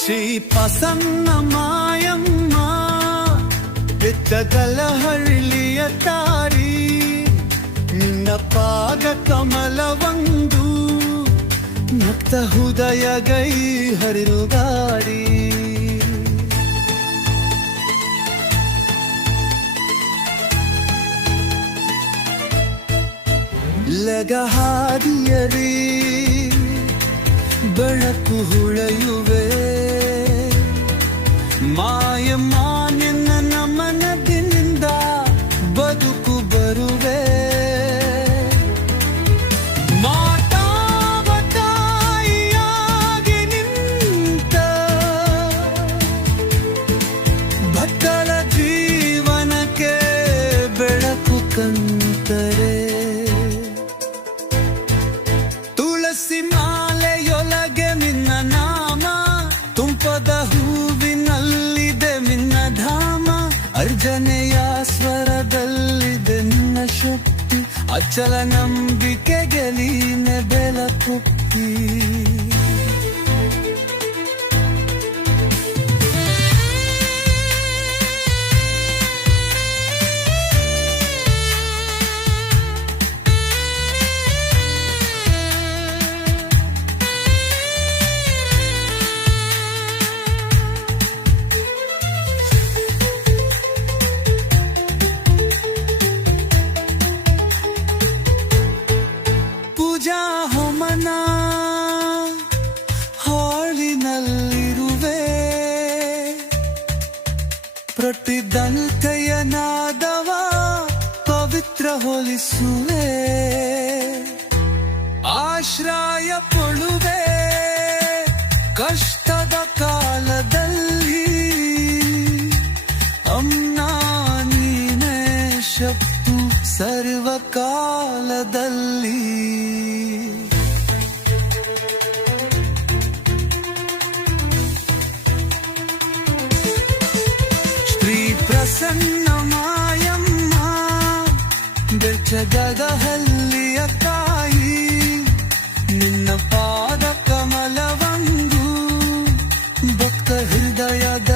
ಶ್ರೀ ಪ್ರಸನ್ನ ಮಾಯಮ್ಮ ಬೆತ್ತಗಲ ಹಳ್ಳಿಯ ತಾರಿ ನಿನ್ನ ಪಾದ ಕಮಲವೊಂದು, ಮುಕ್ತ ಹೃದಯ ಗೈ ಹರಿರುಗಾಡಿ ಲಗಹಾದಿಯರಿ, ಬೆಳಕು ಹೊಳೆಯುವೆ. ಮಾಯಮ್ಮ ಅರ್ಜನೆಯ ಸ್ವರದಲ್ಲಿದೆ ನಿನ್ನ ಶಕ್ತಿ. ಅಚಲ ನಂಬಿಕೆಗೆ ನೀನೆ ಬೆಳಕುತ್ತಿ ಪೂಜಾ ಹೋಮನ ಹಾಳಿನಲ್ಲಿರುವೆ ಪ್ರತಿದಂತೆಯ ನಾದವ ಪವಿತ್ರ ಹೋಲಿಸುವೆ. ಆಶ್ರಯ ಪೊಳುವೆ ಕಷ್ಟದ ಕಾಲದಲ್ಲಿ. ಅಮ್ಮ, ನೀನೇ ಶಕ್ತು ಸರ್ವಕಾಲದಲ್ಲಿ. ಪ್ರಸನ್ನ ಮಾಯಮ್ಮ ಬೆಚ್ಚಗದ ಹಲ್ಲಿಯ ತಾಯಿ ನಿನ್ನ ಪಾದ ಕಮಲವಂದು ಭಕ್ತ ಹೃದಯದ